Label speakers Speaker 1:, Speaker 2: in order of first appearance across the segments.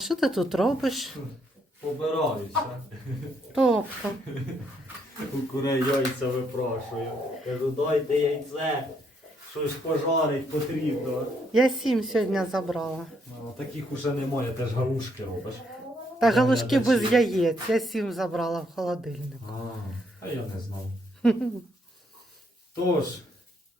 Speaker 1: Що ти тут робиш?
Speaker 2: Побираюся.
Speaker 1: Тобто.
Speaker 2: У курей яйця випрашую. Кажу, дайте яйце. Щось пожарить потрібно.
Speaker 1: Я сім сьогодні забрала.
Speaker 2: Ну, таких уже немає, теж галушки робиш.
Speaker 1: Та галушки без яєць. Я сім забрала в холодильник.
Speaker 2: А, а я не знав. Тож,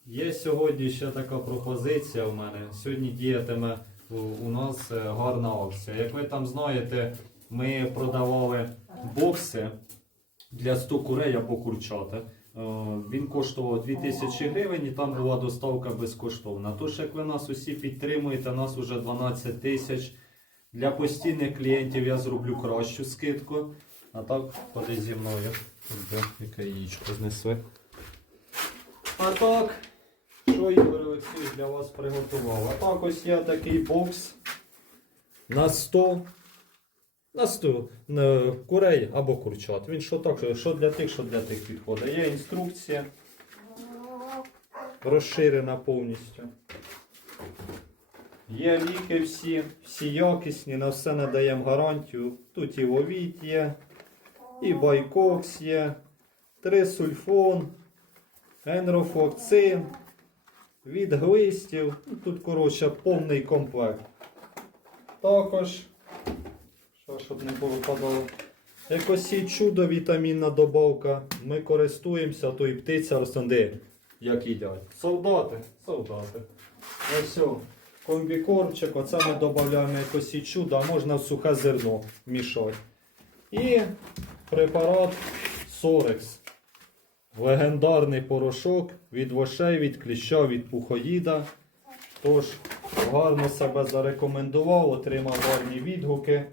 Speaker 2: є сьогодні ще така пропозиція в мене. Сьогодні діятиме у, у нас е, гарна акція. Як ви там знаєте, ми продавали бокси для 100 курей або курчата. Е, Він коштував 2000 гривень і там була доставка безкоштовна. Тож, як ви нас усі підтримуєте, нас уже 12 тисяч. Для постійних клієнтів я зроблю кращу скидку. А так, ходи зі мною. Яке яєчко знесли. А так, що Ігор Олексійович для вас приготував? А так ось є такий бокс на 100. На 100 е, курей або курчат. Він що так, що для тих, що для тих підходить. Є інструкція. Розширена повністю. Є ліки всі, всі якісні, на все надаємо гарантію. Тут і Вовіт є, і Байкокс є, трисульфон, енрофокцин, від глистів. Ну, Тут, коротше, повний комплект. Також, що, щоб не повипадало. Якось і чудо вітамінна добавка. Ми користуємося, то і птиця розсунди, як їдять. Солдати, солдати. Ось. Комбікормчик, оце ми додаємо якось і чудо, а можна в сухе зерно мішати. І препарат Сорекс. Легендарний порошок від вошей, від кліща, від пухоїда. Тож, гарно себе зарекомендував, отримав гарні відгуки.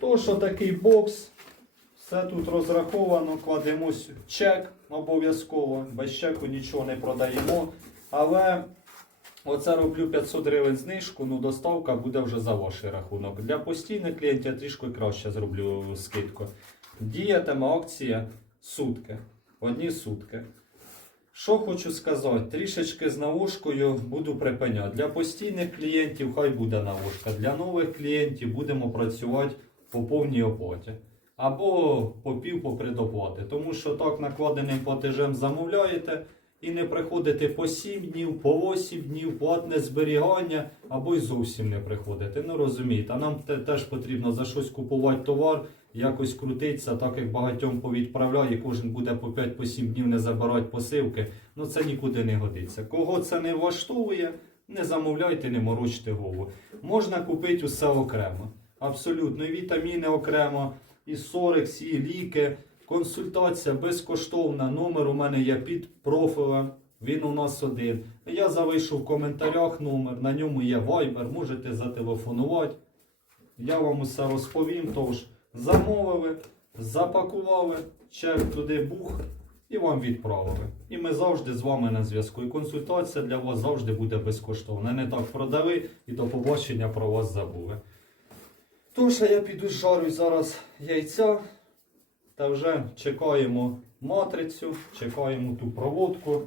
Speaker 2: Тож, отакий бокс. Все тут розраховано, кладемо с- чек обов'язково. Без чеку нічого не продаємо. Але оце роблю 500 гривень знижку, ну доставка буде вже за ваш рахунок. Для постійних клієнтів я трішки краще зроблю скидку. Діятиме акція сутки. Одні сутки. Що хочу сказати, трішечки з навушкою буду припиняти. Для постійних клієнтів хай буде навушка. Для нових клієнтів будемо працювати по повній оплаті. Або по пів по предоплати. Тому що так накладеним платежем замовляєте і не приходите по 7 днів, по 8 днів, платне зберігання, або й зовсім не приходите. Ну розумієте, а нам те- теж потрібно за щось купувати товар, якось крутитися, так як багатьом повідправляє, кожен буде по 5-7 днів не забирати посилки. Ну це нікуди не годиться. Кого це не влаштовує, не замовляйте, не морочте голову. Можна купити усе окремо. Абсолютно, і вітаміни окремо, і Сорекс, і ліки. Консультація безкоштовна. Номер у мене є під профілем. Він у нас один. Я залишу в коментарях номер. На ньому є Viber, можете зателефонувати. Я вам усе розповім. Тож замовили, запакували, чек туди бух і вам відправили. І ми завжди з вами на зв'язку. І консультація для вас завжди буде безкоштовна. Не так продали і до побачення про вас забули. Тож я піду жарю зараз яйця. Та вже чекаємо матрицю, чекаємо ту проводку.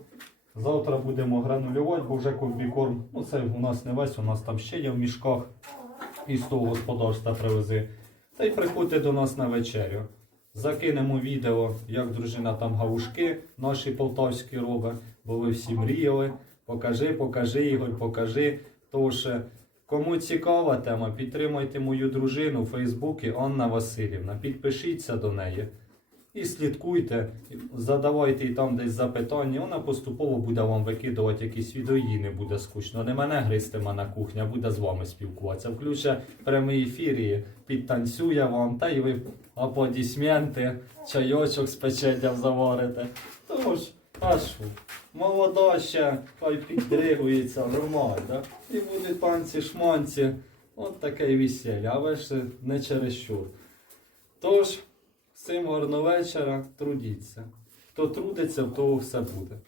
Speaker 2: Завтра будемо гранулювати, бо вже комбікорм. Ну це у нас не весь, у нас там ще є в мішках із того господарства привези. Та й приходьте до нас на вечерю. Закинемо відео, як дружина там гаушки наші полтавські робить, бо ви всі мріяли. Покажи, покажи, Ігор, покажи. Тож, е, кому цікава тема, підтримайте мою дружину у Фейсбуці Анна Васильівна. Підпишіться до неї і слідкуйте, задавайте їй там десь запитання. Вона поступово буде вам викидувати якісь відео, їй не буде скучно. Не мене гристиме на кухні, а буде з вами спілкуватися. Включе прямий ефір і підтанцює вам, та й ви аплодисменти, чайочок з печенням заварите. Тож, а що? Молода ще, хай піддригується, нормально. І будуть танці, шманці. От таке весілля, але ж не через що. Тож, всім гарного вечора, трудіться. Хто трудиться, в того все буде.